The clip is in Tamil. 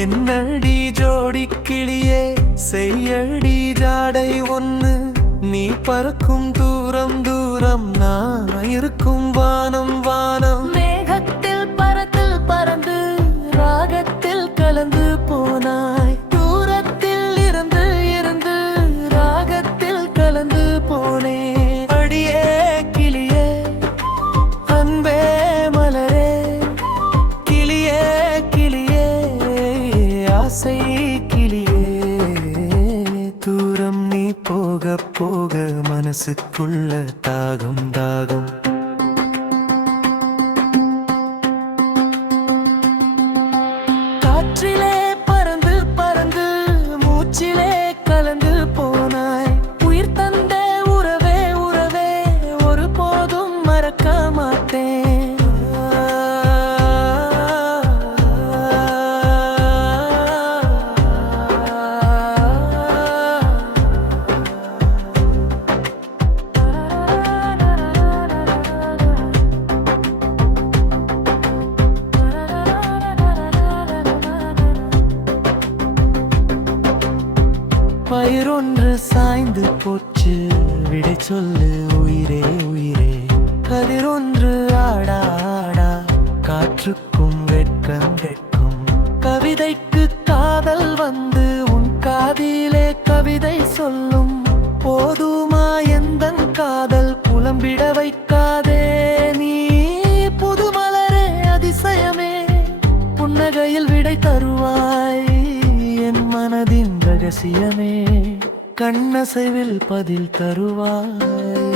என்னடி ஜோடி கிளியே செய்யடி ஜாடை ஒன்று நீ பறக்கும் தூரம் தூரம் நான் இருக்கும் வானம் வானம். ஆசை கிளியே தூரம் நீ போக போக மனசுக்குள்ள தாகம் தாகம். காற்றிலே பயிரொன்று சாய்ந்து போச்சு. விடை சொல்லு உயிரே உயிரே. கதிரொன்று ஆடா ஆடா. காற்றுக்கும் வெட்கம் வெட்கும். கவிதைக்கு காதல் வந்து உன் காதிலே கவிதை சொல்லும். போதுமா எந்தன் காதல்? புலம்பிட வைக்காதே நீ. புதுமலரே அதிசயமே. புன்னகையில் விடை தருவாய். என் மனதின் ரகசியமே. கண்ணசைவில் பதில் தருவாய்.